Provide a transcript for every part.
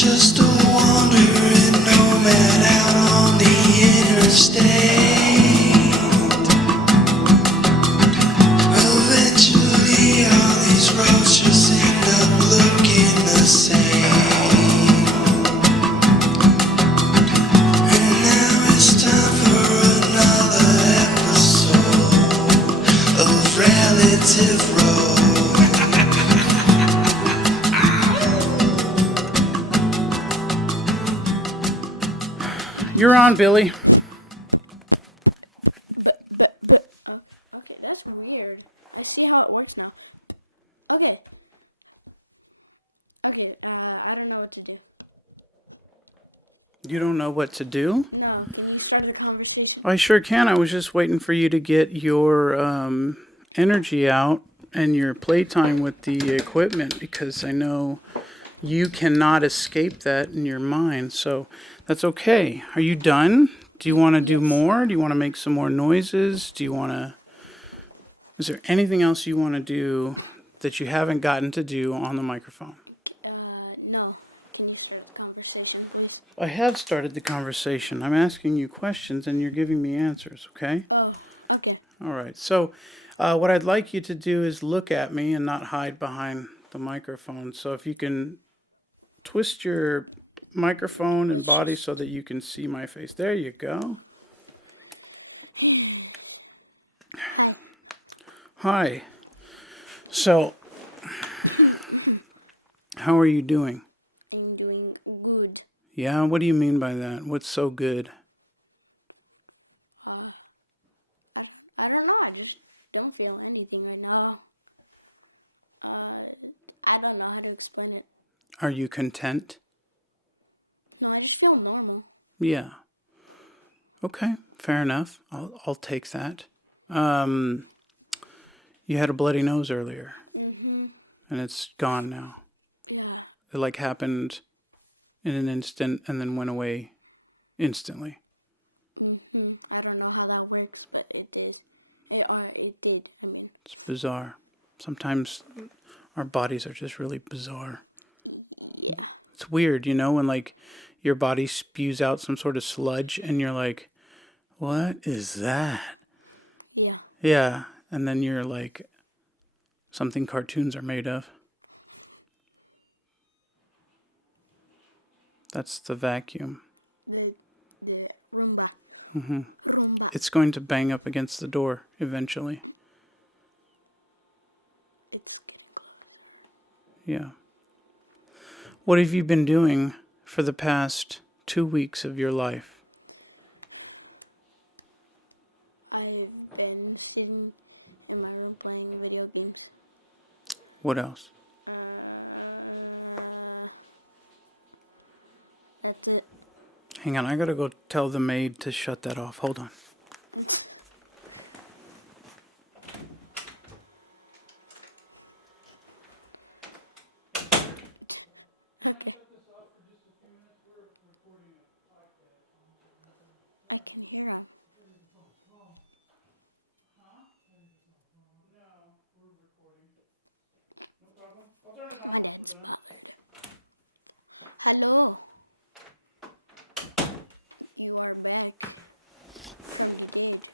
just a wandering nomad out on the interstate. Eventually all these roads just end up looking the same. And now it's time for another episode of Relative Road. You're on, Billy. Okay, that's weird. I see how it works now. Okay, I don't know what to do. You don't know what to do? No, can you start the conversation? I sure can. I was just waiting for you to get your energy out and your playtime with the equipment, because I know you cannot escape that in your mind. So that's okay. Are you done? Do you want to do Yes. more? Do you want to make some more noises? Do you want to... Is there anything else you want to do that you haven't gotten to do on the microphone? No. Can you start the conversation, please? I have started the conversation. I'm asking you questions and you're giving me answers, okay? Oh, okay. All right. So what I'd like you to do is look at me and not hide behind the microphone. So if you can twist your microphone and Let's body just- so that you can see my face. There you go. Hi. Hi. So, how are you doing? I'm doing good. Yeah, what do you mean by that? What's so good? I don't know. I just don't feel anything right now. I don't know how to explain it. Are you content? No, I just feel normal. Yeah. Okay, fair enough. I'll take that. You had a bloody nose earlier. Mm-hmm. And it's gone now. Yeah. It like happened in an instant and then went away instantly. Mm-hmm. I don't know how that works, but it is. It did. I mean. It's bizarre. Sometimes our bodies are just really bizarre. Yeah. It's weird, you know, when like your body spews out some sort of sludge and you're like, what is that? Yeah. Yeah. And then you're like, something cartoons are made of. That's the vacuum. The Roomba. Mm-hmm. Roomba. It's going to bang up against the door eventually. It's getting closer. Yeah. What have you been doing for the past 2 weeks of your life? I've been sitting in my room playing video games. What else? That's it. Hang on, I gotta go tell the maid to shut that off. Hold on. Okay. I can hear him. My dad's bothered. Hello. You are back from the dead.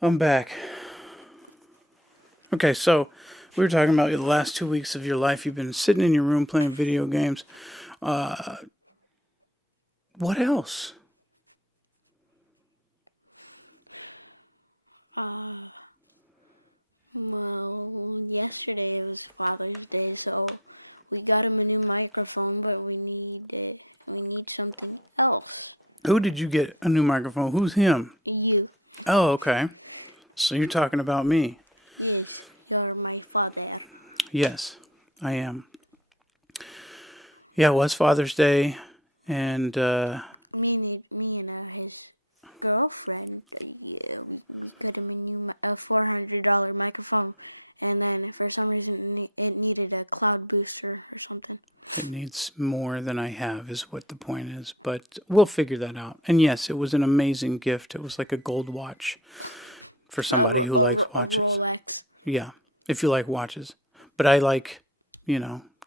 I'm back. Okay, so we were talking about the last 2 weeks of your life. You've been sitting in your room playing video games. What else? Well, yesterday it was Father's Day, so we got him a new microphone, but we need something else. Who did you get a new microphone? Who's him? You. Oh, okay. So you're talking about me. Yes, you're my father. Yes, I am. Yeah, it was Father's Day, and Me and his girlfriend, yeah, we got him a $400 microphone, and then for some reason it needed a cloud booster or something. it needs more than I have is what the point is. But we'll figure that out. And yes, it was an amazing gift. It was like a gold watch for somebody who likes watches. A Rolex. Yeah, if you like watches. But I like,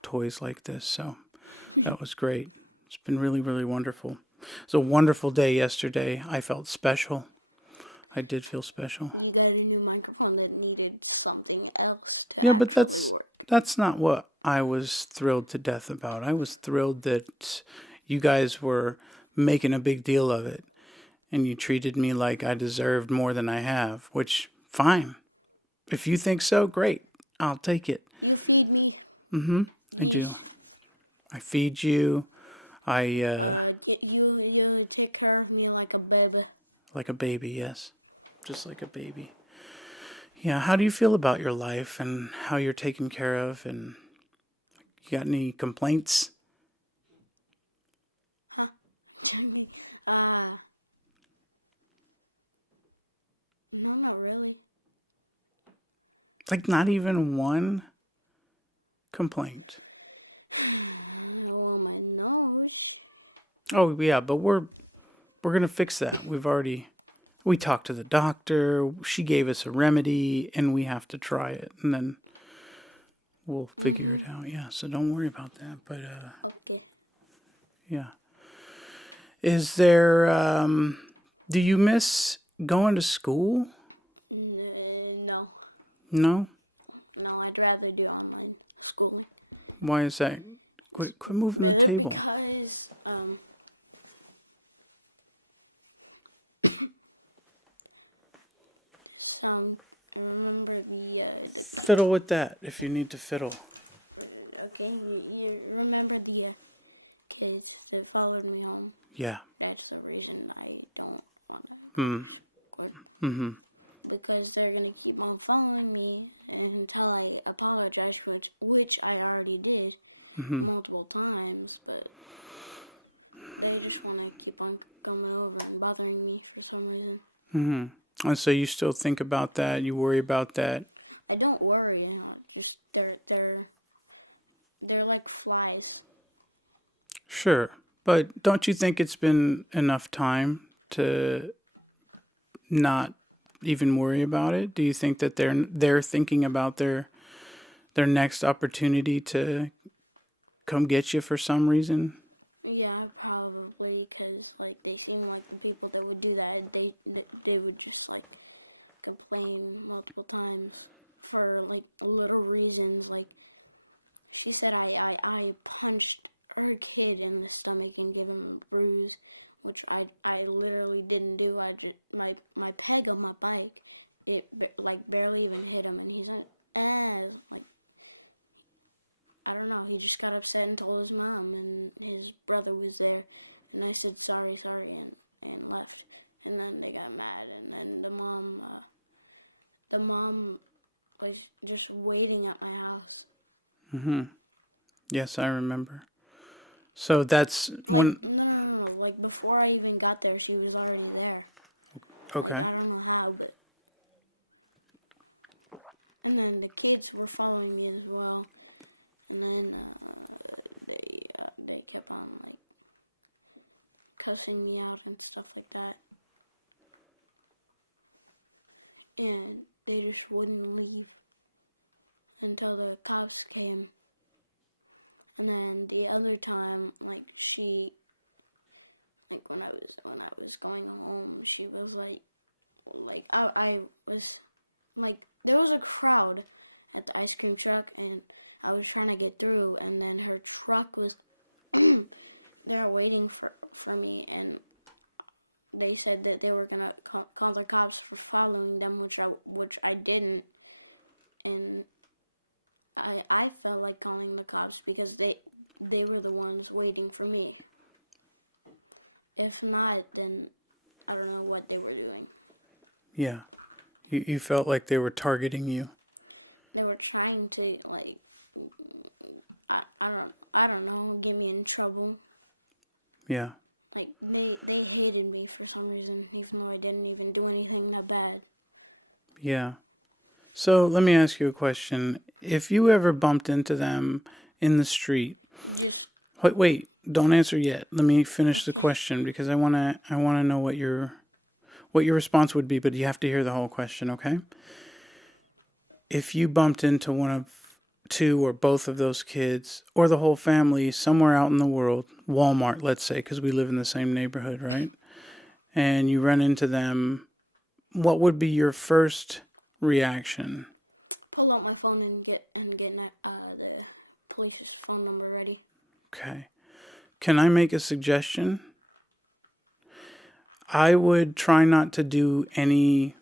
toys like this. So that was great. It's been really, really wonderful. It was a wonderful day yesterday. I felt special. I did feel special. You got a new microphone that needed something else to Yeah, but actually work. that's not what I was thrilled to death about. I was thrilled that you guys were making a big deal of it, and you treated me like I deserved more than I have, which, fine. If you think so, great. I'll take it. You feed me. I do. I feed you. You take care of me like a baby. Like a baby, yes. Just like a baby. Yeah, how do you feel about your life and how you're taken care of? And you got any complaints? Huh? No, not really. Like not even one complaint. Well, my nose. Oh yeah, but we're gonna fix that. We talked to the doctor. She gave us a remedy, and we have to try it, and then we'll figure it out. Yeah, so don't worry about that. But Okay. yeah, is there? Do you miss going to school? No. No. No, I'd rather do online schooling. Why is that? Quit moving the Better table. because I remember the Fiddle with that if you need to fiddle. okay, you remember the kids that followed me home. Yeah. That's the reason I don't want to go to school. Because they're gonna keep on following me until I apologize, which I already did multiple times, but they just want to keep on coming over and bothering me for some reason. And so you still think about that? You worry about that? I don't worry. Just they're like flies. Sure. But don't you think it's been enough time to not even worry about it? Do you think that they're thinking about their next opportunity to come get you for some reason? Yeah, probably, because like they seem like the people that would do that. They would just like complain multiple times for like little reasons. Like she said, I punched her kid in the stomach and gave him a bruise, which I literally didn't do. I just my peg on my bike, like barely even hit him, and he's like. I don't know, he just got upset and told his mom, and his brother was there, and I said sorry, and left. And then they got mad, and then the mom was just waiting at my house. Yes, I remember. So that's Like, when... no, like before I even got there, she was already there. Okay. Like, I don't know how, but... And then the kids were following me as well. And then they kept on like cussing me out and stuff like that. And they just wouldn't leave until the cops came. And then the other time, like when I was going home, she was like I was like, there was a crowd at the ice cream truck, and I was trying to get through, and then her truck was there waiting for me, and they said that they were gonna call the cops for following them, which I didn't, and I felt like calling the cops because they were the ones waiting for me. If not, then I don't know what they were doing. Yeah. You felt like they were targeting you. They were trying to like I don't know, get me in trouble. Yeah. Like they hated me for some reason, even though I didn't even do anything that bad. Yeah. So let me ask you a question. If you ever bumped into them in the street, Just wait, don't answer yet. Let me finish the Okay. question because I wanna know what your response would be, but you have to hear the whole question, okay? If you bumped into one of two or both of those kids or the whole family somewhere out in the world, Walmart, let's say, because we live in the same neighborhood, right? And you run into them, what would be your first reaction? Pull out my phone and get the police's phone number ready. Okay. Can I make a suggestion? I would try not to do any,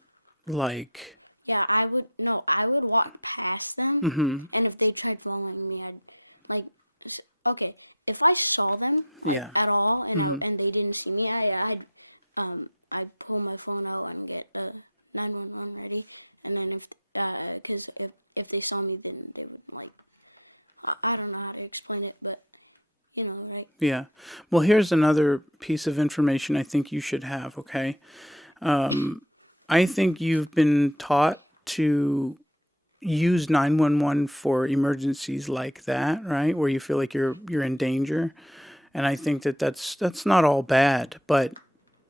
like... Yeah, I would walk past them, and if they tried following me, I'd, like, okay, if I saw them, like, at all, and they didn't see me, I'd pull my phone out and get the 911 ready, and then because if they saw me, then they would, like, I don't know how to explain it, but, you know, right? Yeah. Well, here's another piece of information I think you should have, okay? I think you've been taught to use 911 for emergencies like that, right? Where you feel like you're in danger. And I think that's not all bad, but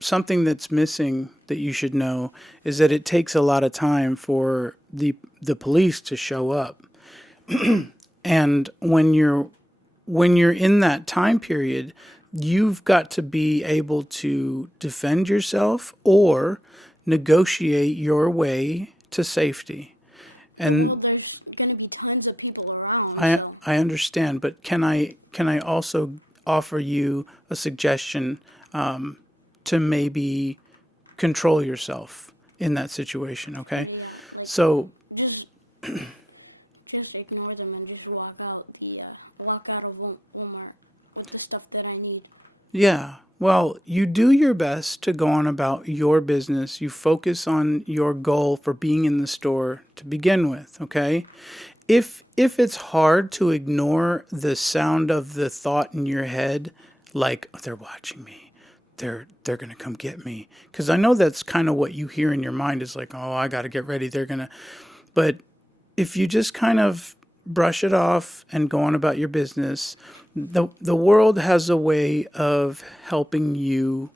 something that's missing that you should know is that it takes a lot of time for the police to show up. And when you're in that time period, you've got to be able to defend yourself or negotiate your way to safety. And well, there's gonna be tons of people around, so I understand, but can I also offer you a suggestion to maybe control yourself in that situation? Okay. yeah, like So just ignore them and just walk out of Walmart with the stuff that I need. yeah. Well, you do your best to go on about your business. You focus on your goal for being in the store to begin with, okay? If it's hard to ignore the sound of the thought in your head, like, oh, they're watching me, they're going to come get me. Because I know that's kind of what you hear in your mind is like, oh, I got to get ready. They're going to... But if you just kind of brush it off and go on about your business, the world has a way of helping you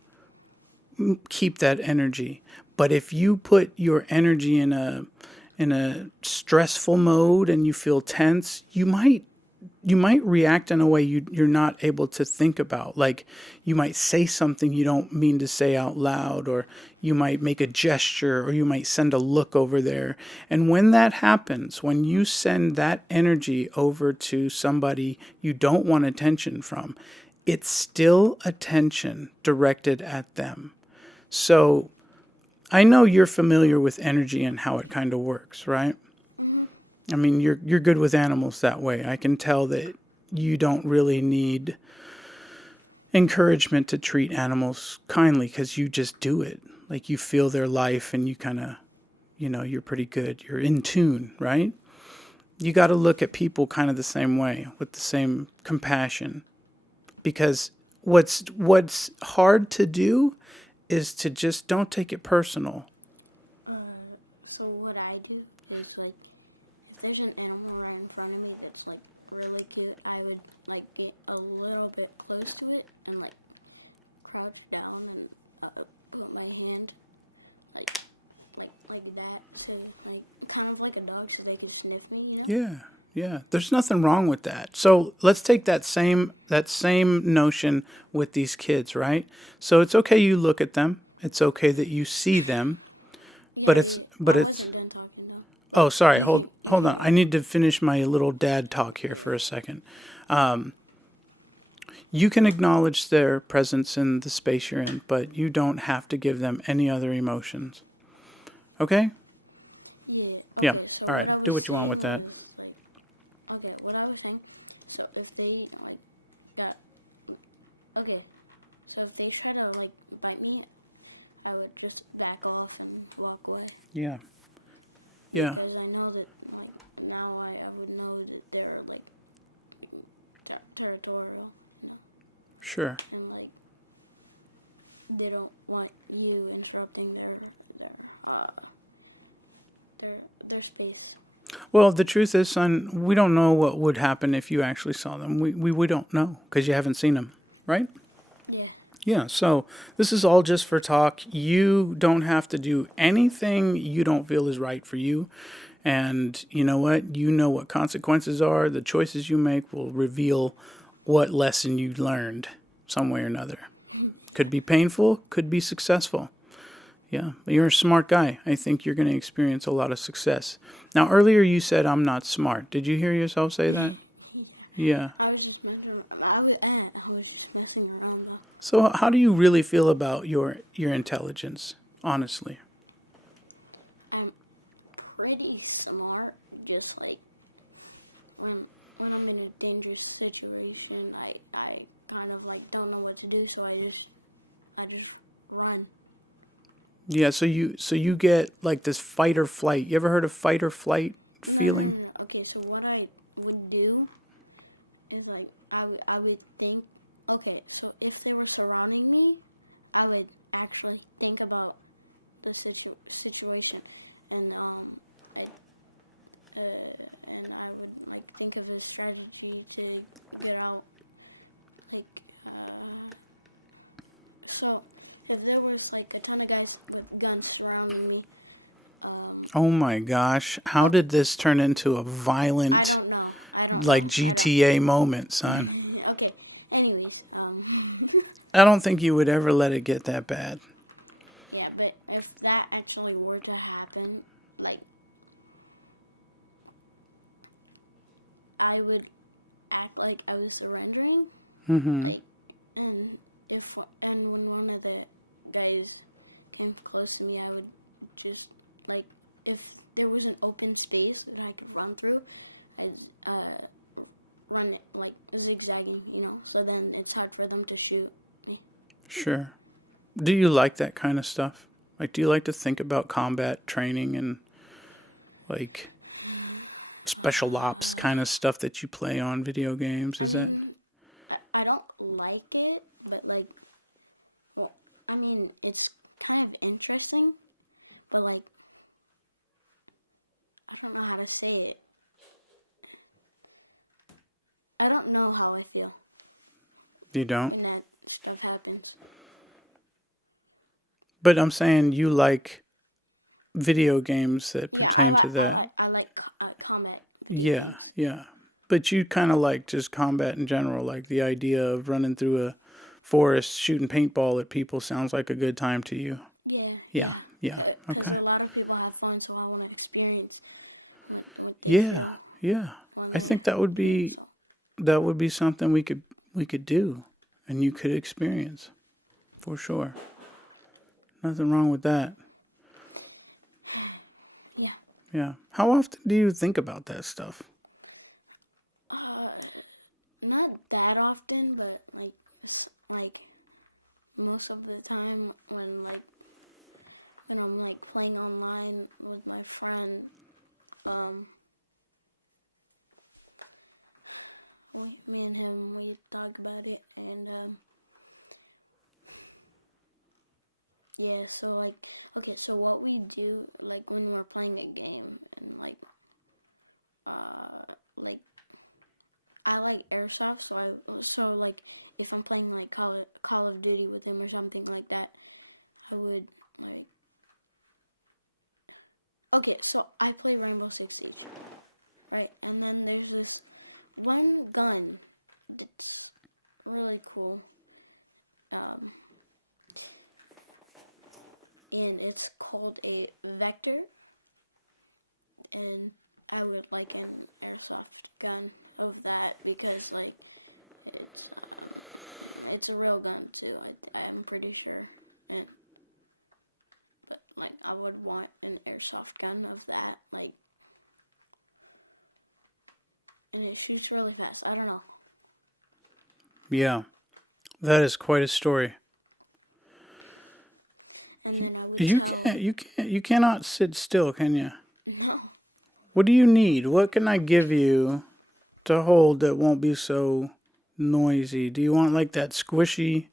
keep that energy. But if you put your energy in a stressful mode and you feel tense, you might react in a way you're not able to think about. Like you might say something you don't mean to say out loud, or you might make a gesture, or you might send a look over there. And when that happens, when you send that energy over to somebody you don't want attention from, it's still attention directed at them. So I know you're familiar with energy and how it kind of works, right? Mm-hmm. I mean, you're good with animals that way. I can tell that you don't really need encouragement to treat animals kindly because you just do it. Like you feel their life and you kind of, you're pretty good. You're in tune, right? You got to look at people kind of the same way with the same compassion, because what's hard to do is to just don't take it personal. So what I do is, like, if there's an animal right in front of me that's, like, really cute, I would, like, get a little bit close to it and, like, crouch down and put my hand, like that, so, like, kind of like a dog, so they could sniff me, Yeah. There's nothing wrong with that. So let's take that same notion with these kids, right? So it's okay you look at them. It's okay that you see them. Yeah, But I wasn't done talking, though. Oh, sorry. You Hold can on. go. I need to finish my little dad talk here for a second. You can acknowledge their presence in the space you're in, but you don't have to give them any other emotions. Okay? Yeah, Yeah. okay, so All right. what I Do was what you want saying with that. was, like, okay, what I was saying, so if they, like, so if they try to, like, bite me, I would just back off and walk away. Yeah. Yeah. Because I know that, like, now I would know that they're, like, territorial, Sure. and, like, they don't want you interrupting their space. Well, the truth is, son, we don't know what would happen if you actually saw them. We don't know because you haven't seen them, right? Yeah. Yeah, so this is all just for talk. You don't have to do anything you don't feel is right for you. And you know what? You know what consequences are. The choices you make will reveal what lesson you learned some way or another. Could be painful, could be successful. Yeah, but you're a smart guy. I think you're going to experience a lot of success. Now, earlier you said I'm not smart. Did you hear yourself say that? Yeah. Yeah. I was just messing. I was just messing around though. So, how do you really feel about your intelligence, honestly? I'm pretty smart. Just like when I'm in a dangerous situation, I kind of like don't know what to do, so I just run. Yeah, so you get like this fight or flight. You ever heard of fight or flight No, no, feeling? no, no. Okay, so what I would do is like I would think. Okay, so if they were surrounding me, I would actually think about the situation, and I and I would like think of a strategy to get out. Like so, if there was like a ton of guys with guns surrounding me, Oh my gosh, how okay, did this turn into a I violent don't know. I don't like know. I don't. GTA moment, son? Okay. Anyways, I don't think you would ever let it get that bad. yeah, but if that actually were to happen, like I would act like I was surrendering, like, and when one of the guys came close to me, I would just like if there was an open space that I could run through, I'd run it like zigzagging, so then it's hard for them to shoot me. Sure. Do you like that kind of stuff? Like, do you like to think about combat training and like special ops kind of stuff that you play on video games? I Is that mean, I don't like it, but like, well, I mean, it's kind of interesting, but like, I don't know how to say it. I don't know how I feel you don't? when that stuff happens. But I'm saying you like video games that Yeah, pertain to that. I like combat video Yeah, games. yeah. But you kind of like just combat in general, like the idea of running through a forest shooting paintball at people sounds like a good time to you. Yeah, Yeah, yeah. yeah. Because Okay. a lot of people have fun, so I want to experience what they Yeah, feel yeah. when I they think that would do it. be So something we could do and you could experience for sure. Nothing wrong with that. yeah, Yeah. How often do you think about that stuff? not that often, but like like most of the time when I'm like playing online with my friend, me and him, we talk about it, and yeah. So like, okay, so what we do like when we're playing a game, and like I like airsoft, so like if I'm playing like Call of Duty with him or something like that, I would like. Okay, so I play Rainbow Six Siege, right? And then there's this one gun that's really cool, and it's called a Vector, and I would like an airsoft gun of that because like it's it's a real gun too. I'm pretty sure, and but like I would want an airsoft gun of that, like, and it shoots really fast. I don't know. Yeah. That is quite a story. And then I would You tell cannot sit still, can you? no, What do you need? What can I give you to hold that won't be so noisy? Do you want like that squishy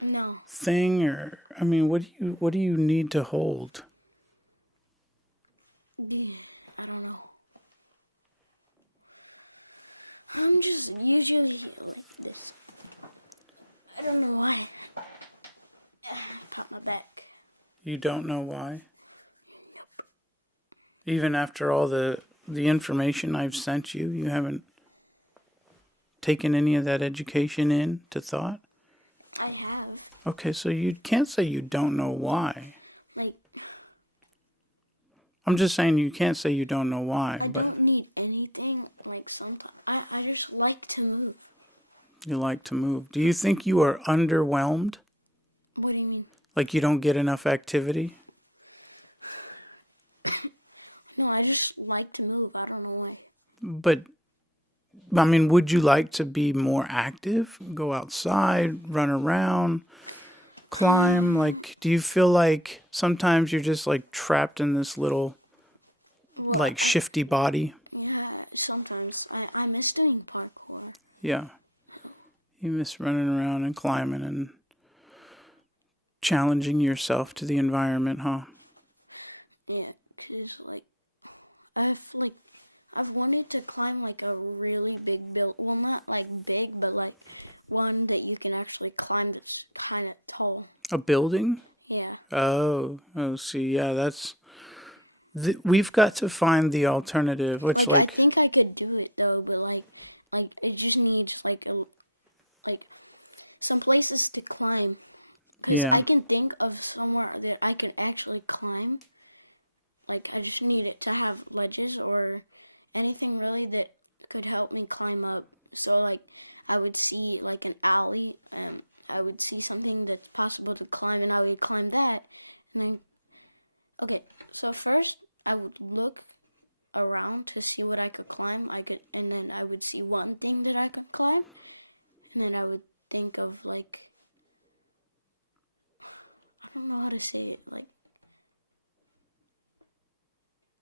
no. thing, or I mean, what do you need to hold? I don't know. I'm just usually like this. I don't know why. Pop my back. You don't know why? Nope. Even after all the information I've sent you, you haven't taken any of that education into thought? I have. Okay, so you can't say you don't know why. Like, I'm just saying you can't say you don't know why. I don't need anything. Like, sometimes I just like to move. You like to move. Do you think you are underwhelmed? What do you mean? Like you don't get enough activity? No, I just like to move. I don't know why. But, I mean, would you like to be more active? Go outside, run around, climb? Like, do you feel like sometimes you're just like trapped in this little, Well, like, shifty body? yeah, sometimes. I miss doing parkour. Yeah. You miss running around and climbing and challenging yourself to the environment, huh? Yeah, 'cause, like, I've wanted to climb, like, a really big well, not, like, big, but, like, one that you can actually climb that's kind of tall. A building? Yeah. Oh, see, yeah, that's... we've got to find the alternative. Which, Like, I think I could do it, though, but, like, it just needs, like, some places to climb. Because Yeah. I can think of somewhere that I can actually climb. Like, I just need it to have ledges or anything really that could help me climb up. So, like, I would see, like, an alley, and I would see something that's possible to climb, and I would climb that. And then, okay, so first I would look around to see what I could climb. And then I would see one thing that I could climb, and then I would think of, like, I don't know how to say it, like,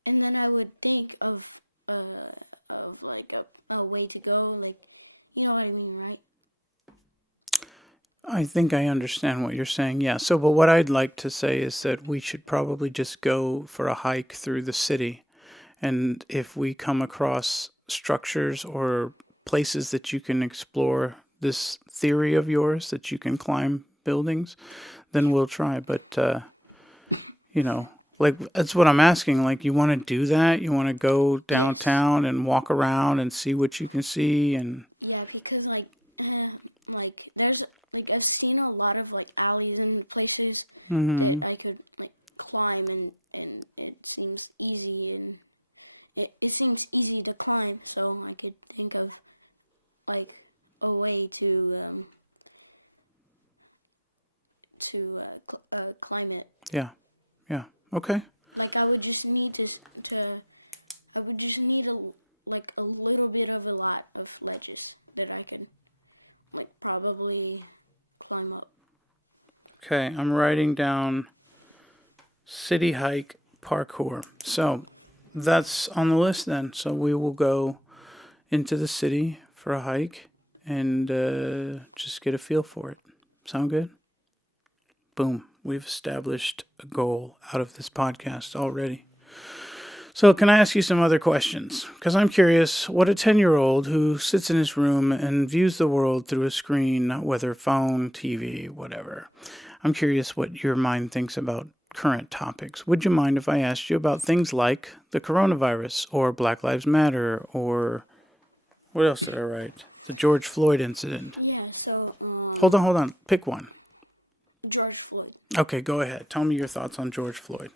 and then I would think of like a way to go, like, you know what I mean, right? I think I understand what you're saying. Yeah. So, but what I'd like to say is that we should probably just go for a hike through the city. And if we come across structures or places that you can explore this theory of yours, that you can climb buildings, then we'll try. But, you know, like, that's what I'm asking. Like, you want to do that? You want to go downtown and walk around and see what you can see? And Yeah, because, like there's, like, I've seen a lot of, like, alleys and places that I could, like, climb, and it seems easy, and it seems easy to climb, so I could think of, like, a way to climb it. yeah. Yeah. Okay. Like, I would just need I would just need a little bit of a lot of ledges that I could, like, probably climb up. Okay, I'm writing down city hike parkour. So that's on the list then. So we will go into the city for a hike and just get a feel for it. Sound good? Boom. We've established a goal out of this podcast already. So can I ask you some other questions? Because I'm curious what a 10-year-old who sits in his room and views the world through a screen, whether phone, TV, whatever. I'm curious what your mind thinks about current topics. Would you mind if I asked you about things like the coronavirus or Black Lives Matter or what else did I write? The George Floyd incident. Yeah, so, Hold on. Pick one. George Floyd. Okay, go ahead. Tell me your thoughts on George Floyd.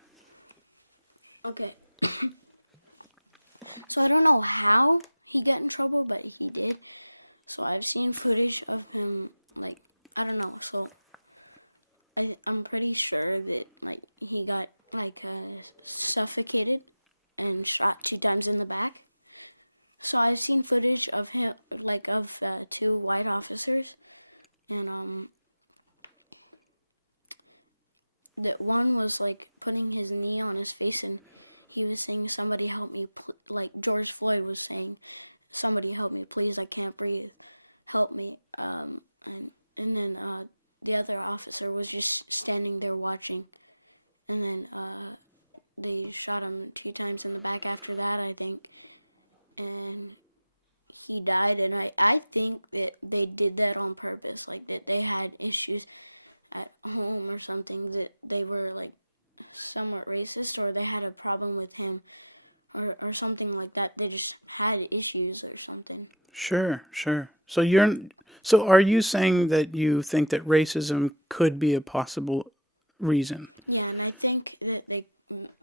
Okay. So I don't know how he got in trouble, but he did. So I've seen footage of him, like, I don't know. So I'm pretty sure that, like, he got, like, suffocated and shot 2 times in the back. So I've seen footage of him, like, of 2 white officers, and that one was, like, putting his knee on his face, and he was saying, "Somebody help me," like George Floyd was saying, "Somebody help me, please, I can't breathe, help me." And then the other officer was just standing there watching, and then they shot him 2 times in the back after that, I think, and he died. And I think that they did that on purpose, like that they had issues at home or something, that they were, like, somewhat racist, or they had a problem with him or something like that. They just had issues or something. Sure. So are you saying that you think that racism could be a possible reason? Yeah, and I think that they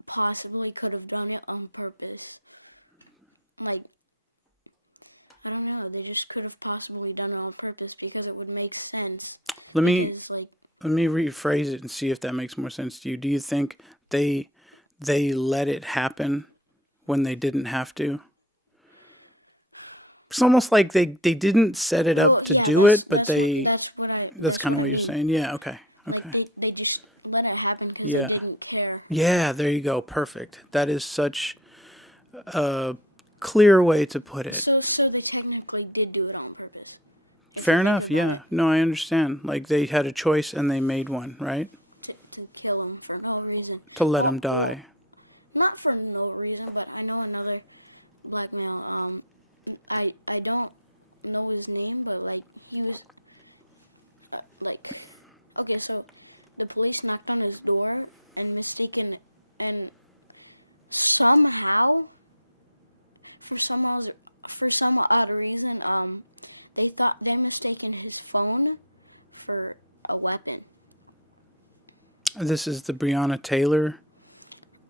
possibly could have done it on purpose. Like, I don't know. They just could have possibly done it on purpose because it would make sense. Let me Because, like, let me rephrase it and see if that makes more sense to you. Do you think they let it happen when they didn't have to? It's almost like they didn't set it up to do it, but that's what I you're mean. saying. Yeah, okay. Like they just let it happen because Yeah. they didn't care. Yeah, there you go. Perfect. That is such a clear way to put it. So they technically did do it on purpose. Fair enough, yeah. No, I understand. Like, they had a choice and they made one, right? To kill him for no reason. To let him die. Well, not for no reason, but I know another black male. I don't know his name, but like he was like, okay, so the police knocked on his door and somehow for some odd reason they mistaken his phone for a weapon. This is the Breonna Taylor.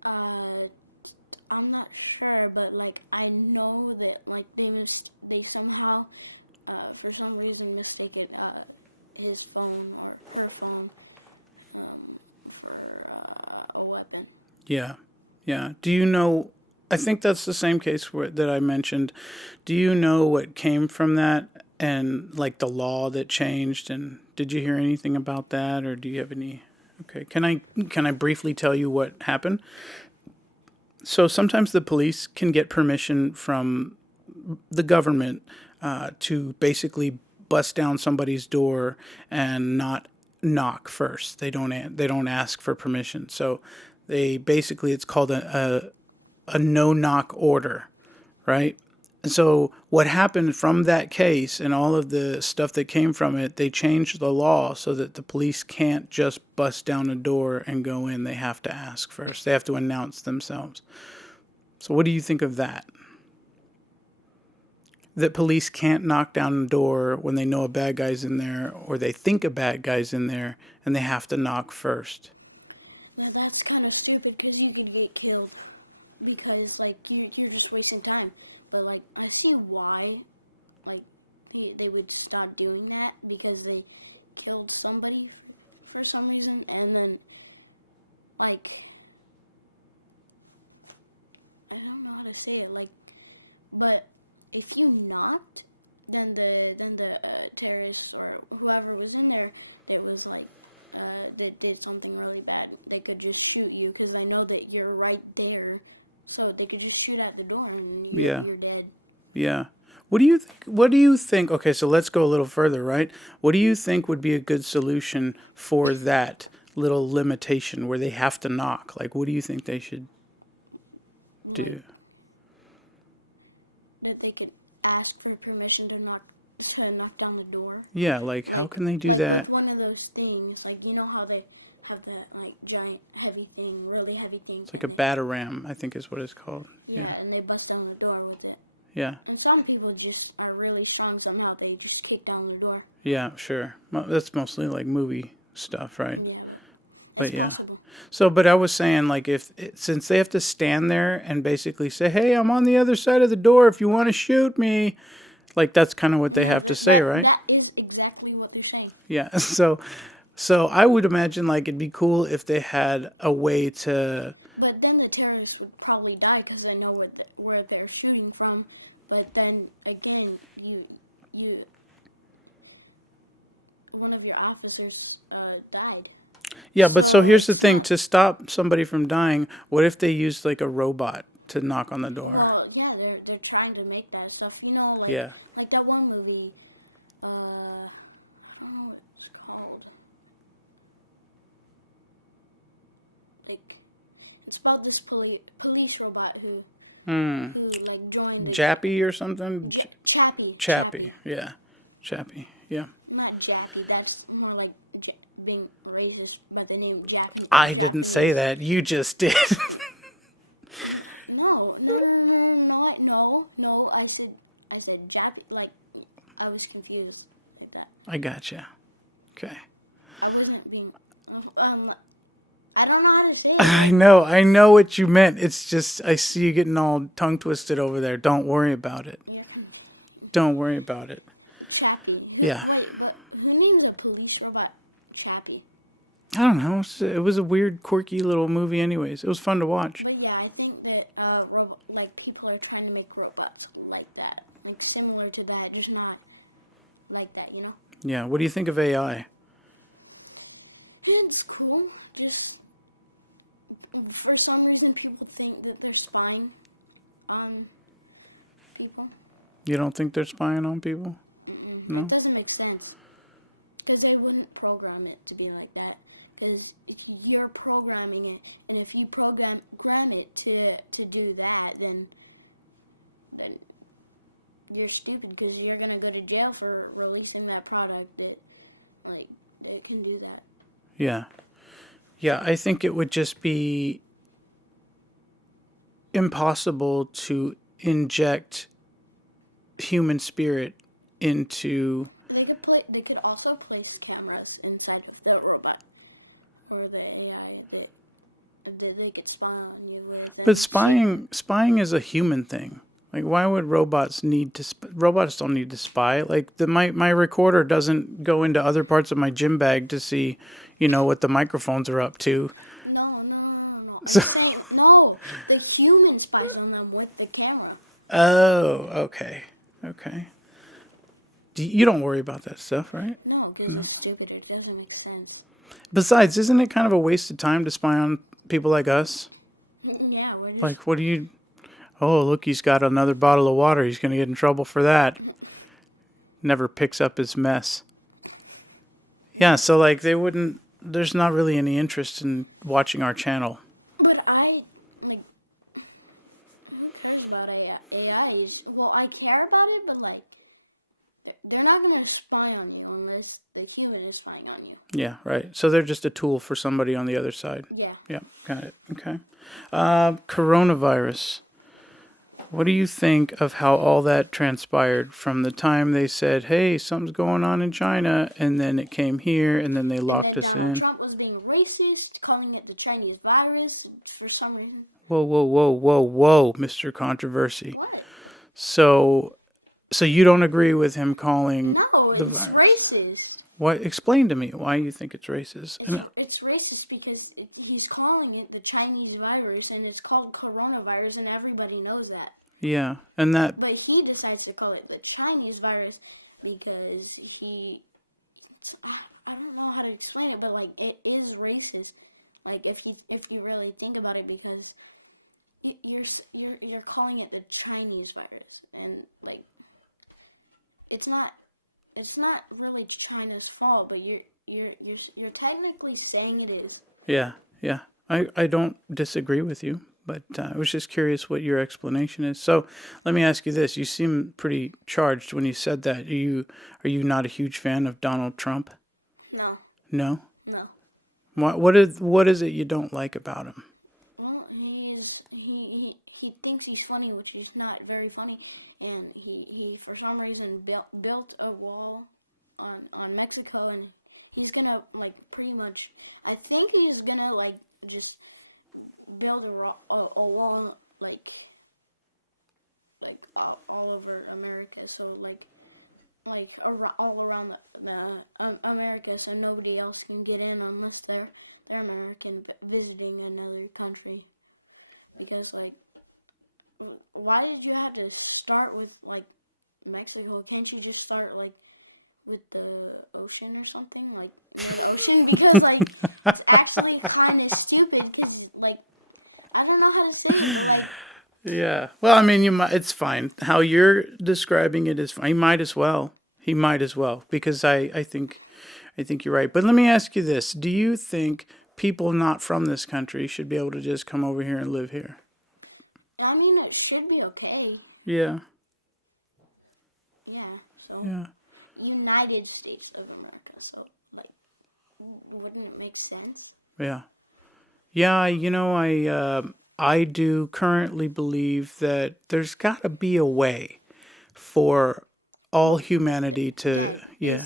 I'm not sure, but like I know that like they somehow for some reason mistaken his phone or her phone for a weapon. Yeah. Do you know? I think that's the same case that I mentioned. Do you know what came from that and like the law that changed? And did you hear anything about that, or do you have any? Okay, can I briefly tell you what happened? So sometimes the police can get permission from the government to basically bust down somebody's door and not knock first. They don't ask for permission. So it's called a no knock order, right? And so what happened from that case and all of the stuff that came from it, they changed the law so that the police can't just bust down a door and go in. They have to ask first. They have to announce themselves. So what do you think of that? That police can't knock down a door when they know a bad guy's in there or they think a bad guy's in there and they have to knock first. Now that's kind of stupid because you could get killed. Because like you're just wasting time, but like I see why, like they would stop doing that because they killed somebody for some reason, and then like I don't know how to say it, like, but if you knocked, then the terrorists or whoever was in there that was like that did something really bad, they could just shoot you because they know that you're right there. So they could just shoot at the door and you're dead. Yeah. What do you think? Okay, so let's go a little further, right? What do you think would be a good solution for that little limitation where they have to knock? Like, what do you think they should do? Like, that they could ask for permission to knock down the door. Yeah, like how can they do that? Like with one of those things, like you know how they have that like giant heavy thing, really heavy thing. It's like a batarang, I think is what it's called. Yeah, and they bust down the door with it. Yeah. And some people just are really strong somehow. They just kick down the door. Yeah, sure. That's mostly like movie stuff, right? Yeah, but it's possible. So, but I was saying, like, since they have to stand there and basically say, "Hey, I'm on the other side of the door. If you want to shoot me," like that's kind of what they have to say, right? That is exactly what they're saying. Yeah. So I would imagine like it'd be cool if they had a way to. But then the terrorists would probably die because they know where they're shooting from. But then again, one of your officers died. Yeah, but so here's the thing: to stop somebody from dying, what if they used like a robot to knock on the door? Well, yeah, they're trying to make that stuff. You know, like that one movie. I don't know what it's called. Like, it's about this police robot who like joined Jappy or something. Chappie. Yeah, Chappie. Yeah. Not Jappy. That's more like being racist by the name Japanese. I didn't say that. You just did. No. I said Jappy. Like, I was confused like that. I gotcha. Okay. I wasn't being. I don't know how to say it. I know what you meant. It's just I see you getting all tongue twisted over there. Don't worry about it. You're confused. Don't worry about it. Chappie. Yeah. Wait, but who names a police robot Chappie? I don't know. It was a weird, quirky little movie. Anyways, it was fun to watch. But yeah, I think that people are trying to make robots like that, like similar to that, just not like that. You know? Yeah. What do you think of AI? It's cool. Just for some reason, people think that they're spying on people. You don't think they're spying on people? No? It doesn't make sense. Because they wouldn't program it to be like that. Because you're programming it, and if you program it to do that, then you're stupid. Because you're gonna go to jail for releasing that product that can do that. Yeah. Yeah, I think it would just be impossible to inject human spirit into. They could also place cameras inside of the robot or the AI that they could spy on you with. And But spying is a human thing. Like, why would robots need to? Robots don't need to spy. Like, my recorder doesn't go into other parts of my gym bag to see, what the microphones are up to. No. I'm saying no. The human spies on them with the camera. Oh, okay. You don't worry about that stuff, right? No, because it's stupid. It doesn't make sense. Besides, isn't it kind of a waste of time to spy on people like us? Yeah, we're just Like, what do you... Oh, look, he's got another bottle of water. He's going to get in trouble for that. Never picks up his mess. Yeah, so, like, they wouldn't... There's not really any interest in watching our channel. But who cares about AI? Well, I care about it, but, they're not going to spy on you unless the human is spying on you. Yeah, right. So they're just a tool for somebody on the other side. Yeah. Yeah, got it. Okay. Coronavirus. What do you think of how all that transpired from the time they said, hey, something's going on in China, and then it came here, and then they locked us in? And then Donald Trump was being racist, calling it the Chinese virus for some reason. Whoa, Mr. Controversy. What? So you don't agree with him calling... No, it's racist. What? Explain to me why you think it's racist. It's racist because he's calling it the Chinese virus, and it's called coronavirus, and everybody knows that. Yeah, and that... But he decides to call it the Chinese virus because I don't know how to explain it, but it is racist. If you really think about it, because you're calling it the Chinese virus, and it's not really China's fault, but you're technically saying it is. Yeah. I don't disagree with you, but I was just curious what your explanation is. So let me ask you this. You seem pretty charged when you said that. Are you not a huge fan of Donald Trump? No. No? No. What is it you don't like about him? Well, he thinks he's funny, which is not very funny, and he for some reason built a wall on Mexico, and he's gonna pretty much. I think he's gonna just build a wall all over America, so all around the America, so nobody else can get in unless they're American visiting another country. Because why did you have to start with Mexico? Can't you just start with the ocean or something, near the ocean? Because it's actually kind of stupid. Because I don't know how to say it, but Yeah. Well, I mean, it's fine. How you're describing it is fine. He might as well, because I think you're right. But let me ask you this. Do you think people not from this country should be able to just come over here and live here? I mean, it should be okay. Yeah. Yeah. So, Yeah. United States of America. So, wouldn't it make sense? Yeah. Yeah, I do currently believe that there's got to be a way for all humanity to, Dad, yeah.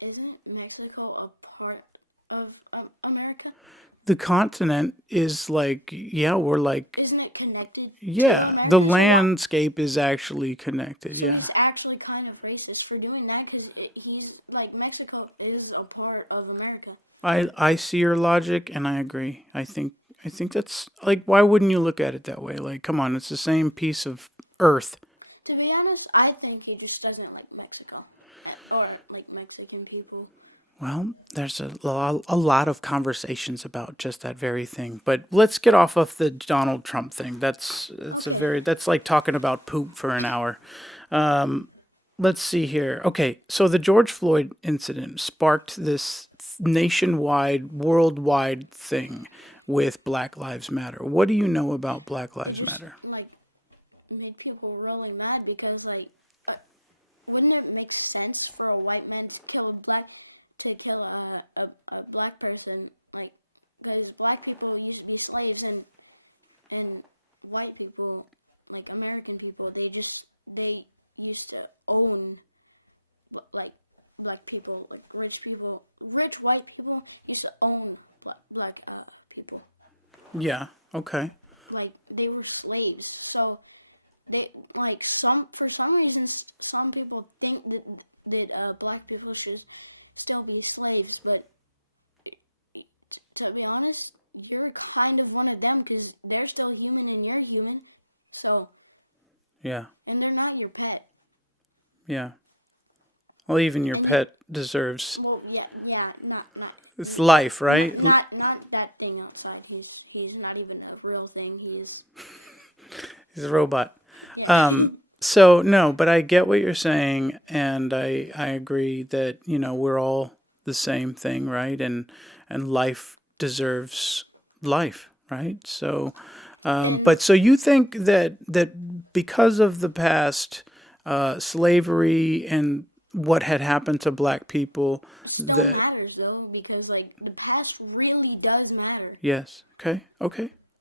isn't Mexico a part of America? The continent is like, yeah, we're like, Isn't it connected to yeah, America? the landscape is actually connected. So Yeah. he's actually kind of racist for doing that because he's like Mexico is a part of America. I see your logic and I agree. I think that's like, why wouldn't you look at it that way? Like, come on, it's the same piece of earth. To be honest, I think he just doesn't like Mexico or like Mexican people. Well, there's a lot of conversations about just that very thing. But let's get off of the Donald Trump thing. That's Okay. that's like talking about poop for an hour. Let's see here. Okay, so the George Floyd incident sparked this nationwide, worldwide thing with Black Lives Matter. What do you know about Black It Lives just Matter? like made people really mad because wouldn't it make sense for a white man to kill a black person, like, because black people used to be slaves, and white people, like American people, they used to own like black people, like rich white people used to own black people, Yeah. Okay. like they were slaves. So they like for some reasons some people think that black people should still be slaves, but to be honest, you're kind of one of them because they're still human and you're human. So, Yeah. and they're not your pet. Yeah. Well, even your And pet deserves Well, yeah, not it's life, right? not that thing outside. He's not even a real thing. He's He's a robot. yeah. So no, but I get what you're saying, and I agree that we're all the same thing, right? And life deserves life, right? So, And but so you think that because of the past, slavery and what had happened to black people, still that matters though, because like the past really does matter. yes, okay.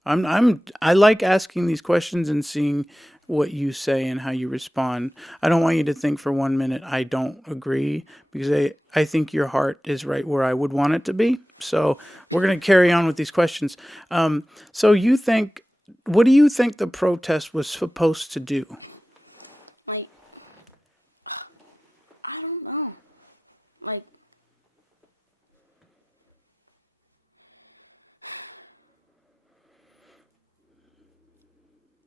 I like asking these questions and seeing what you say and how you respond. I don't want you to think for 1 minute I don't agree, because I think your heart is right where I would want it to be. So we're going to carry on with these questions. So what do you think the protest was supposed to do? Like, I don't know. Like,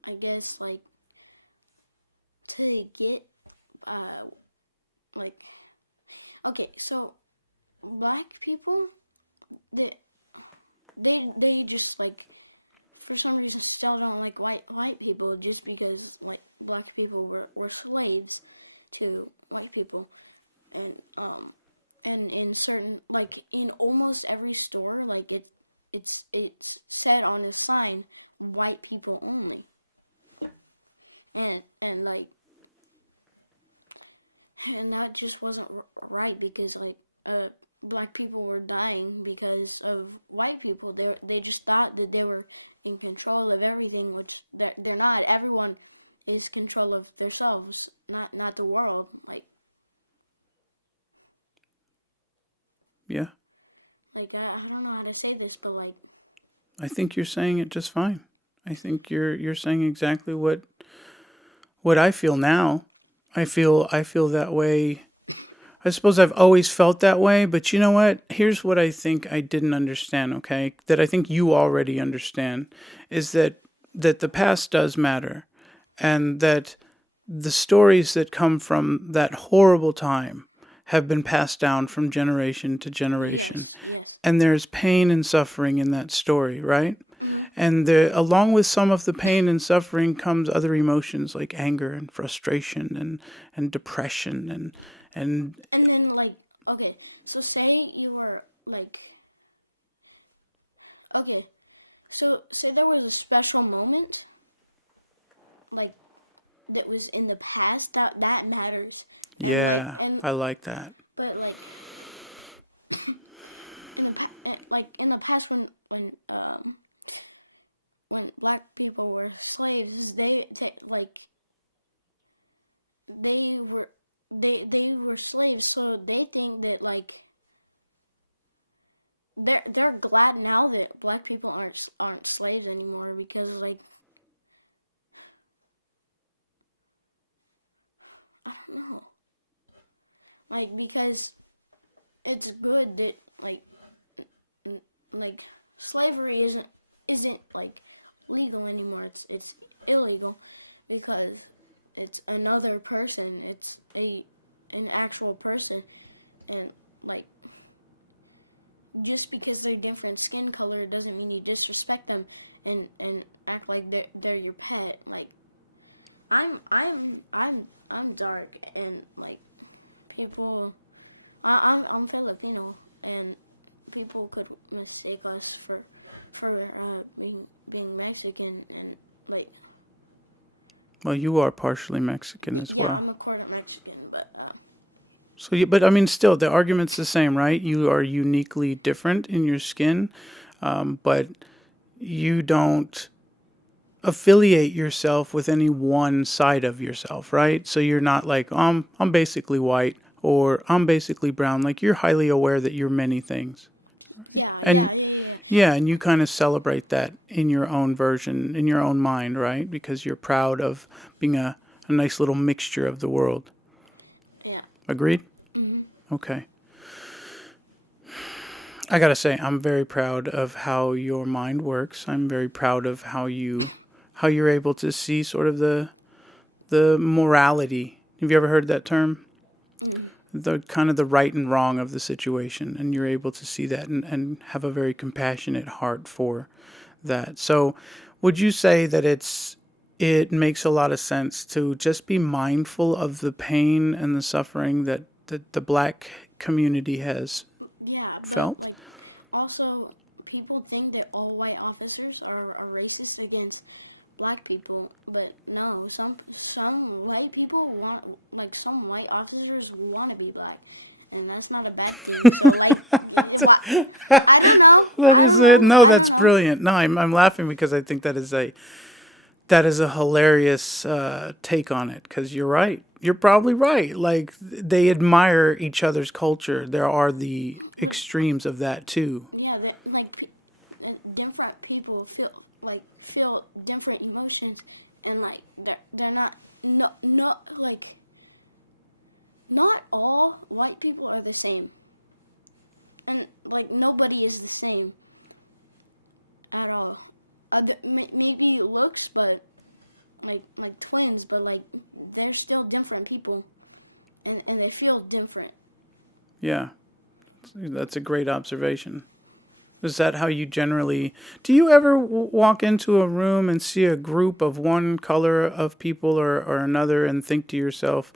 I guess like to get like, okay, so black people, they they just like for some reason still don't like white people just because like black people were slaves to white people, and in certain, like in almost every store, like it's said on a sign, white people only, and like, and that just wasn't right because like black people were dying because of white people. They just thought that they were in control of everything, which they're not. Everyone is control of themselves, not the world. Yeah, I don't know how to say this, but like, I think you're saying it just fine. I think you're saying exactly what I feel now. I feel that way. I suppose I've always felt that way, but you know what? Here's what I think I didn't understand, okay? That I think you already understand, is that the past does matter, and that the stories that come from that horrible time have been passed down from generation to generation. yes. And there's pain and suffering in that story, right? And along with some of the pain and suffering comes other emotions like anger and frustration and depression and And then like, okay, so say you were like, okay, so say there was a special moment, like that was in the past, that matters, and yeah, like, and I like that. but like in the past when when black people were slaves, they they were they were slaves, so they think that like they're glad now that black people aren't slaves anymore, because like I don't know, like because it's good that like slavery isn't like legal anymore. It's illegal because it's another person. It's an actual person, and like just because they're different skin color doesn't mean you disrespect them and act like they're your pet. Like I'm dark, and like people, I'm Filipino, and people could mistake us for being Mexican, and like Well, you are partially Mexican as yeah, well. I'm a quarter Mexican, but So, but I mean, still, the argument's the same, right? You are uniquely different in your skin, but you don't affiliate yourself with any one side of yourself, right? So you're not like, I'm basically white or I'm basically brown. Like you're highly aware that you're many things. And yeah. yeah, and you kind of celebrate that in your own version, in your own mind, right? Because you're proud of being a nice little mixture of the world. Yeah. Agreed? Mm-hmm. Okay. I gotta say, I'm very proud of how your mind works. I'm very proud of how you're able to see sort of the morality. Have you ever heard that term? The kind of the right and wrong of the situation, and you're able to see that and have a very compassionate heart for that. So, would you say that it makes a lot of sense to just be mindful of the pain and the suffering that the black community has Yeah, but felt? like also people think that all white officers are racist against black people, but no, some white people want, like some white officers want to be black, and that's not a bad thing. So like I don't know. That I is don't it. know. No, I that's don't know. brilliant. No, I'm laughing because I think that is a hilarious take on it. Because you're right. You're probably right. Like they admire each other's culture. There are the extremes of that too. Yeah, that like different people feel different emotions, and like they're not no like not all white people are the same, and like nobody is the same at all. Maybe looks, but like twins, but like they're still different people, and they feel different. Yeah, that's a great observation. Is that how you generally? Do you ever walk into a room and see a group of one color of people or another and think to yourself,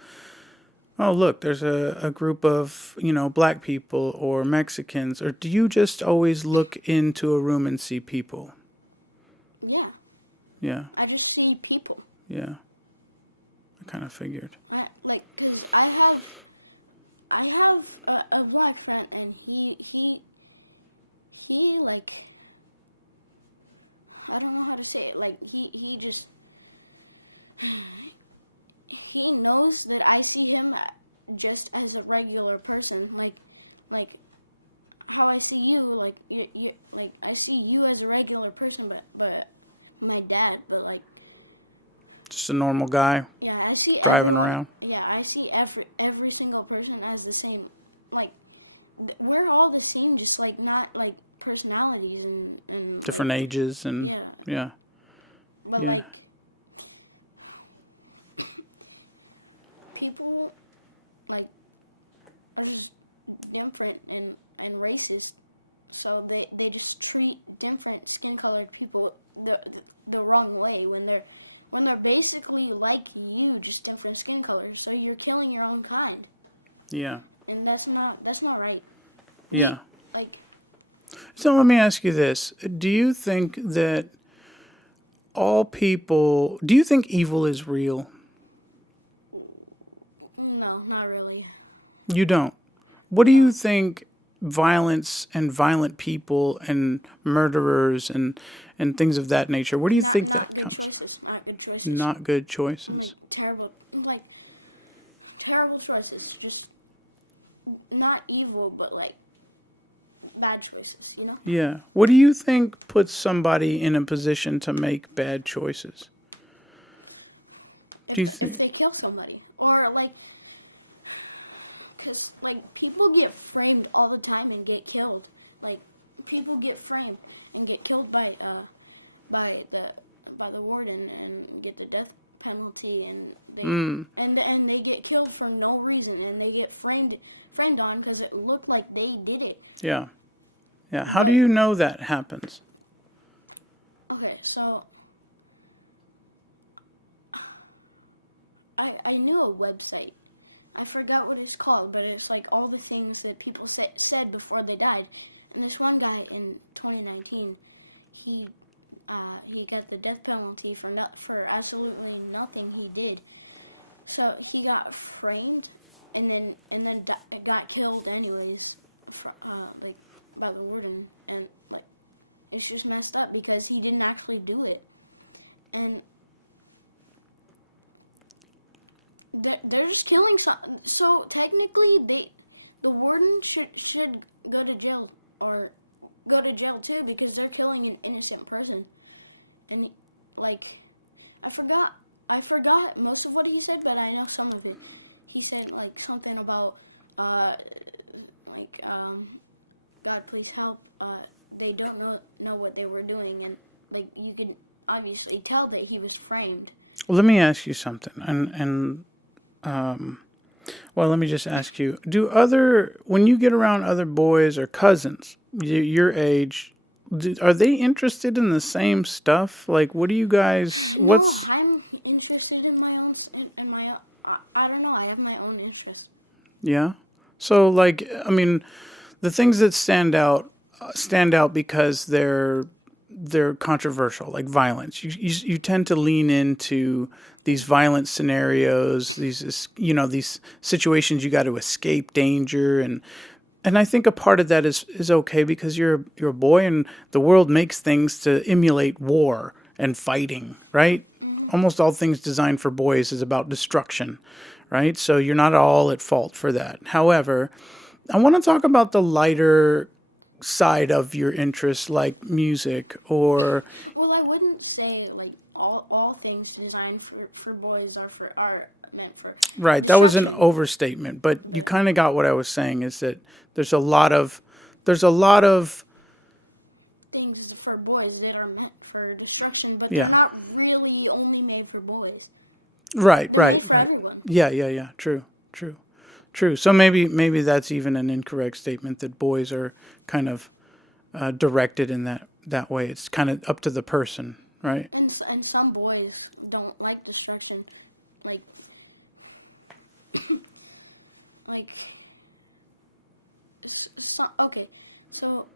oh, look, there's a group of, black people or Mexicans? Or do you just always look into a room and see people? Yeah, Yeah, I just see people. yeah. I kind of figured. I like because I have a black friend, and he like I don't know how to say it. Like he just he knows that I see him just as a regular person, like how I see you. Like you like I see you as a regular person, but my dad. But like Just a normal guy yeah, I see driving everyone. around. Yeah, I see every single person as the same. Like we're all the same, just like not like personalities and Different like, ages and yeah. yeah. But Yeah. like people like are just different and racist, so they just treat different skin colored people the wrong way when they're basically like you, just different skin colors. So you're killing your own kind, Yeah. and that's not right. Yeah. Like So let me ask you this. Do you think that do you think evil is real? no, not really. You don't. What do No. you think violence and violent people and murderers and things of that nature? Where do you think Not that good comes? choices. Not good choices. Not good choices. Like terrible choices. Just not evil, but like bad choices. You know. Yeah. What do you think puts somebody in a position to make bad choices? If they kill somebody, or like, cause like people get framed all the time and get killed. Like people get framed and get killed by the warden and get the death penalty, and they get killed for no reason, and they get framed on because it looked like they did it. Yeah. Yeah. How do But- you know that happens? Okay, so I knew a website. I forgot what it's called, but it's like all the things that people said before they died. And this one guy in 2019, he got the death penalty for absolutely nothing he did. So he got framed, and then got killed anyways, like by the warden, and like it's just messed up because he didn't actually do it, and they're just killing some. So technically, the warden should go to jail, or go to jail too, because they're killing an innocent person. And like, I forgot most of what he said, but I know some of it. He said like something about God please help. They don't know what they were doing, and like you could obviously tell that he was framed. Well, let me ask you something, well, let me just ask you: when you get around other boys or cousins your age, are they interested in the same stuff? Like, what do you guys? No, I'm interested in my own. I don't know. I have my own interests. Yeah. So, like, I mean, the things that stand out because they're controversial, like violence. You tend to lean into these violent scenarios, these situations you got to escape danger, and I think a part of that is okay because you're a boy and the world makes things to emulate war and fighting, right? Mm-hmm. Almost all things designed for boys is about destruction, right? So you're not all at fault for that. However, I want to talk about the lighter side of your interests, like music or... Well, I wouldn't say like all things designed for boys are meant for Right, that was an destruction. overstatement, but you kind of got what I was saying, is that there's a lot of things for boys that are meant for destruction, but Yeah. they're not really only made for boys. right, They're right, made for right. everyone. Yeah. True. So maybe that's even an incorrect statement, that boys are kind of directed in that way. It's kind of up to the person, right? And some boys don't like destruction, like like okay, so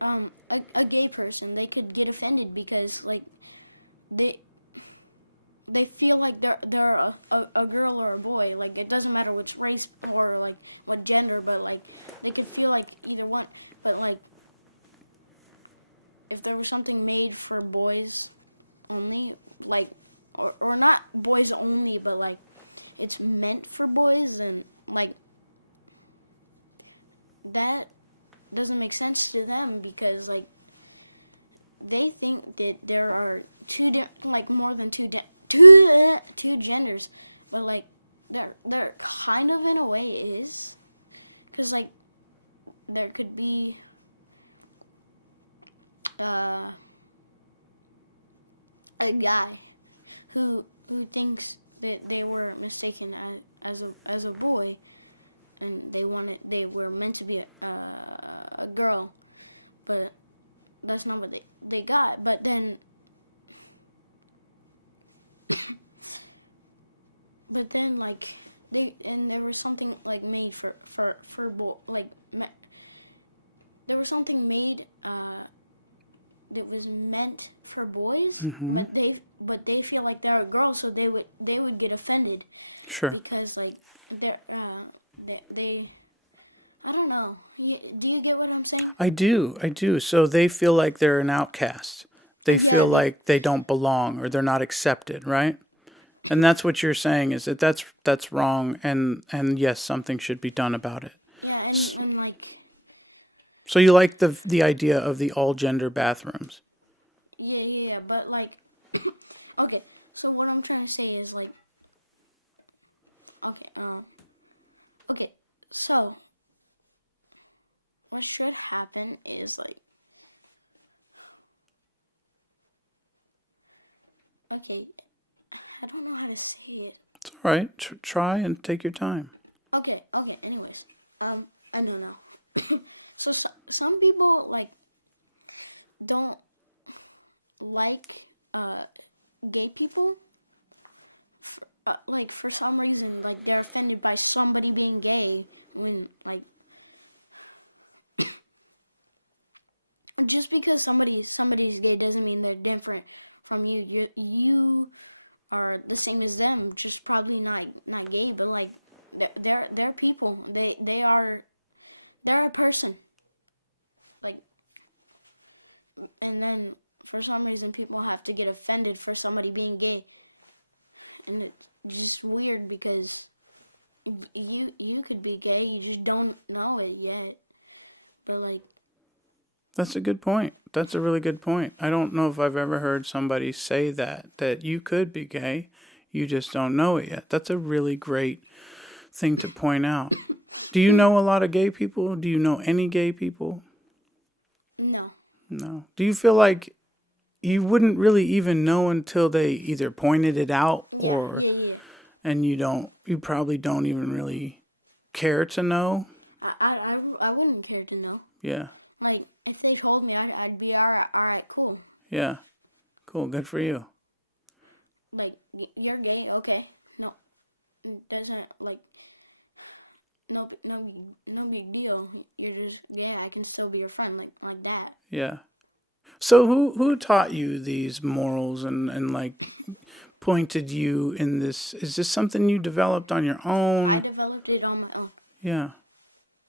a gay person, they could get offended because like they feel like they're a girl or a boy. Like it doesn't matter which race or like what gender, but like they could feel like either one. But like if there was something made for boys only, like or not boys only, but like it's meant for boys, and like that doesn't make sense to them because like they think that there are more than two genders, but like there kind of in a way is, because like there could be a guy who thinks that they were mistaken as a boy, and they were meant to be a girl, but that's not what they got. But then like there was something like made for there was something made that was meant for boys, Mm-hmm. but they feel like they're a girl, so they would get offended Sure. because like they I don't know. Do you get what I'm saying? I do. So they feel like they're an outcast. They Yeah, feel like they don't belong or they're not accepted, right? And that's what you're saying is that that's wrong, and yes, something should be done about it. yeah, and like, So you like the idea of the all gender bathrooms? yeah, but like, okay. So what I'm trying to say is like, okay, okay. So what should happen is like, okay, I don't know how to say it. It's all right. Try and take your time. Okay. Anyways, I know now. So some people like don't like gay people. Like for some reason, like they're offended by somebody being gay when like just because somebody's gay doesn't mean they're different from you. You are the same as them, just probably not gay, but like they're people. They're a person. Like, and then for some reason people have to get offended for somebody being gay, and it's just weird because you could be gay, you just don't know it yet. But like, That's a good point. That's a really good point. I don't know if I've ever heard somebody say that you could be gay, you just don't know it yet. That's a really great thing to point out. Do you know a lot of gay people? Do you know any gay people? no. No. Do you feel like you wouldn't really even know until they either pointed it out Yeah. and you probably don't even really care to know? I wouldn't care to know. Yeah. Like, if they told me, I'd be alright, cool. Yeah. Cool. Good for you. Like, you're gay, okay. No, it doesn't, like, no big deal. You're just gay, I can still be your friend, like that. Yeah. So who taught you these morals and like pointed you in this? Is this something you developed on your own? I developed it on my own. Yeah.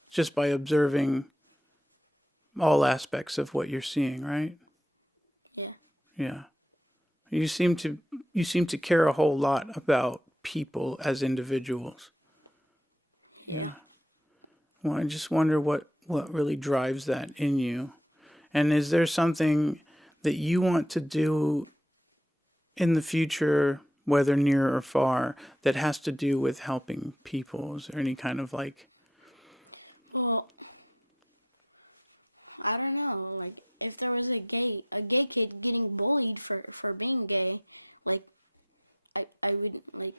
Just by observing all aspects of what you're seeing, right? Yeah. Yeah. You seem to care a whole lot about people as individuals. Yeah. Well, I just wonder what really drives that in you. And is there something that you want to do in the future, whether near or far, that has to do with helping people? Is there any kind of like... Well, I don't know. Like, if there was a gay kid getting bullied for being gay, like, I would like,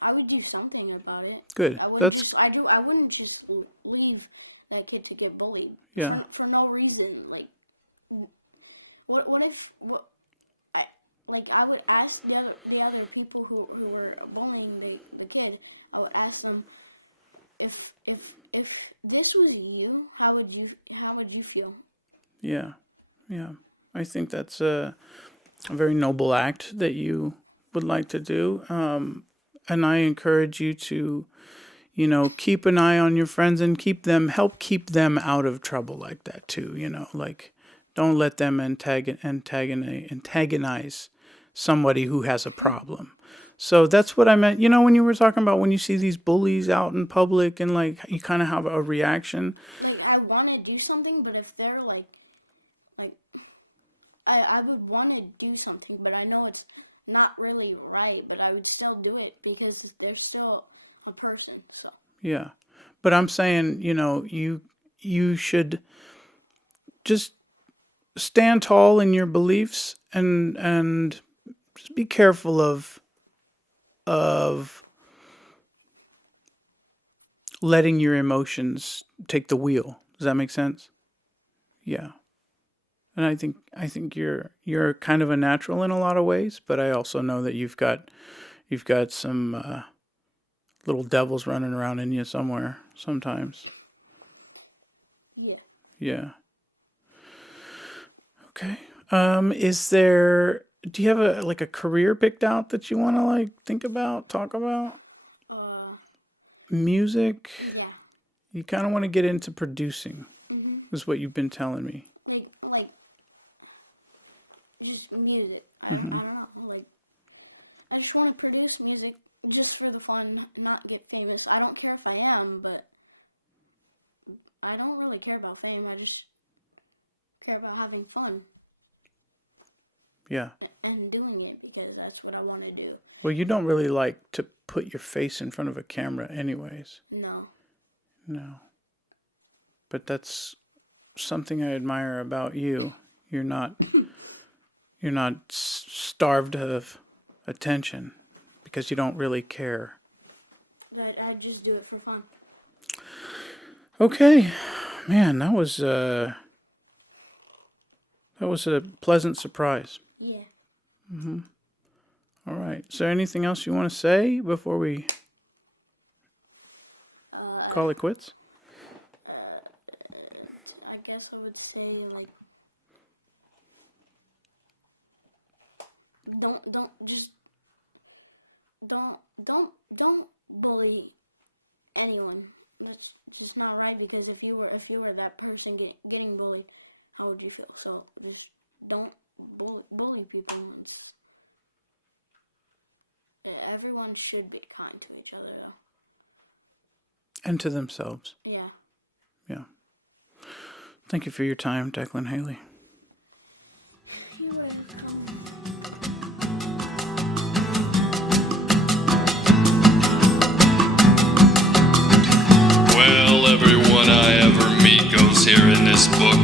I would do something about it. Good. I wouldn't just leave that kid to get bullied for no reason. Like, what if I would ask the other people who were bullying the kid. I would ask them, if this was you, how would you feel? Yeah. I think that's a very noble act that you would like to do. And I encourage you to, keep an eye on your friends and help keep them out of trouble like that too. Like, don't let them antagonize somebody who has a problem. So that's what I meant. When you were talking about when you see these bullies out in public and like you kind of have a reaction. Like, I want to do something, but if they're like I would want to do something, but I know it's not really right, but I would still do it because they're still a person. So Yeah. But I'm saying, you should just stand tall in your beliefs and just be careful of letting your emotions take the wheel. Does that make sense? Yeah. And I think you're kind of a natural in a lot of ways, but I also know that you've got some little devils running around in you somewhere sometimes. yeah. Yeah. Okay. Do you have a career picked out that you want to like think about, talk about? Music? Yeah. You kind of want to get into producing, is what you've been telling me. Like, just music. I don't know. Like, I just want to produce music just for the fun, not get famous. I don't care if I am, but I don't really care about fame. I just care about having fun. Yeah. And doing it because that's what I want to do. Well, you don't really like to put your face in front of a camera anyways. No. But that's something I admire about you. You're not starved of attention because you don't really care. I just do it for fun. Okay. Man, that was a pleasant surprise. Yeah. All right. Is there anything else you want to say before we call it quits? I guess I would say, like, don't bully anyone. That's just not right, because if you were that person getting bullied, how would you feel? So just don't bully people. Everyone should be kind to each other, though. And to themselves. Yeah. Yeah. Thank you for your time, Declan Haley. You're welcome. Well, everyone I ever meet goes here in this book.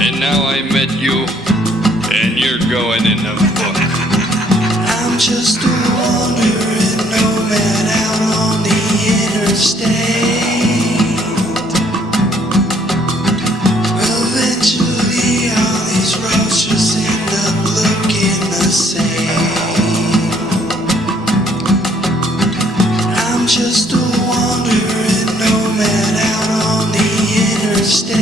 And now I met you, and you're going in the book. I'm just a wandering nomad out on the interstate. Eventually, all these roads just end up looking the same. I'm just a wandering nomad out on the interstate.